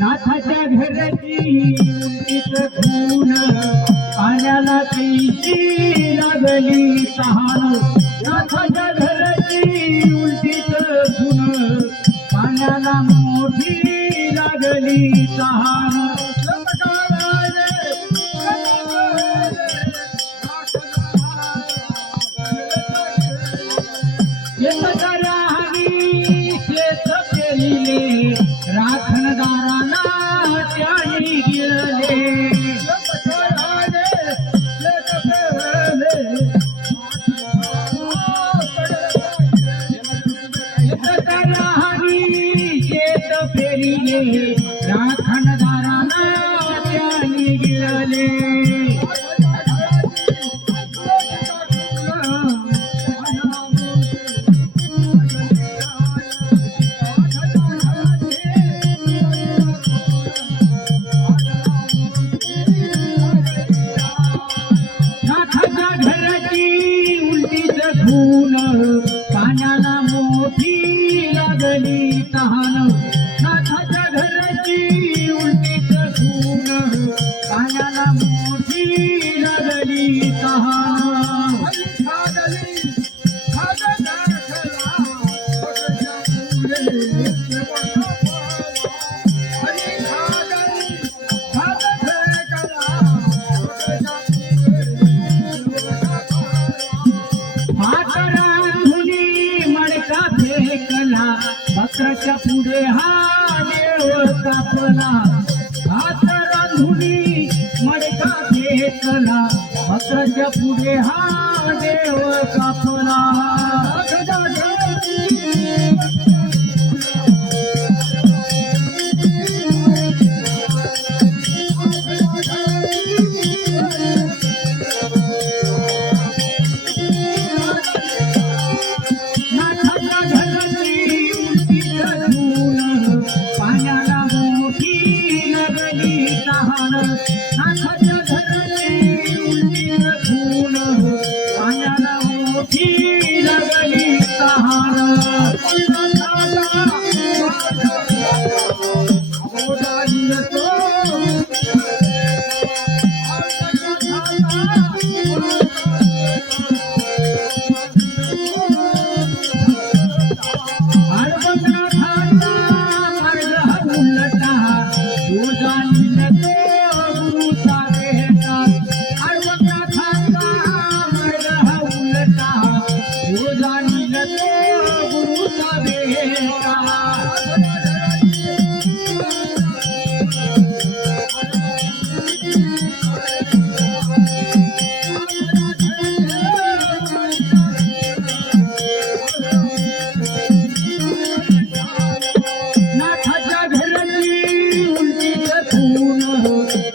नाथाच्या घरची उलटीच खून पाण्याला कैची लागली तहान नाथाच्या घरची उलटीच खून पाण्याला मोठी लागली तहान राखणदाराला त्याने गिळले शेत फेरिले राखणदाराला त्याने गिळले पाण्याला मोठी लागली तहान नाथाच्या घरची उलटीच खून पाण्याला मोठी लागली तहान बकराच्या पुढे हा देव कापला हात रांधुनी मडका फेकला बकराच्या पुढे हा देव कापला पाण्याला मोठी लागली तहान नाथाच्या घरची उलटीच खून पाण्याला मोठी लागली तहान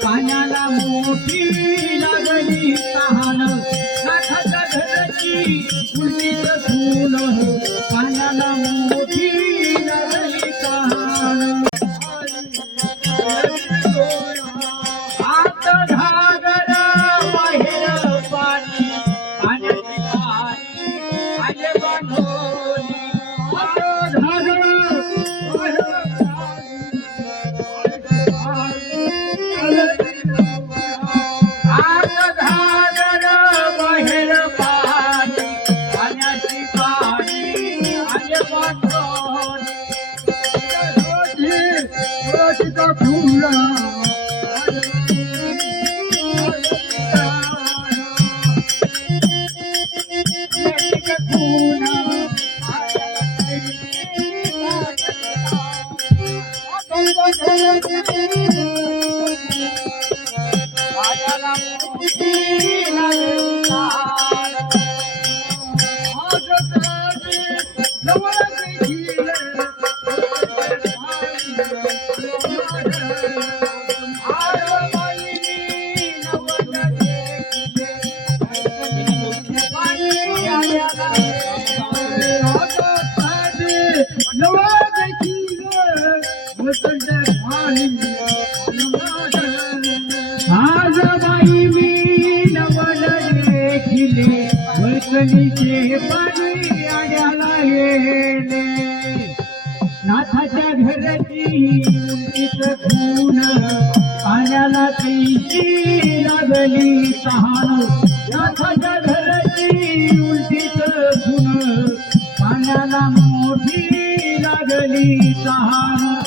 पाण्याला मोठी लागली तहान नाथाच्या घरची उलटीच खून पाण्याला मोठी लागली तहान आत घागर बाहेर पाणी पाण्याची पाणी आले बांधोनी आत घागर आज बाई मी नवल देखिले वैकलीचे पाणी आड्याला येणे नाथाच्या घरची उंचीच कैसी लागली तहान याच्या घरची उलटीच सुन पाण्याला मोठी लागली तहान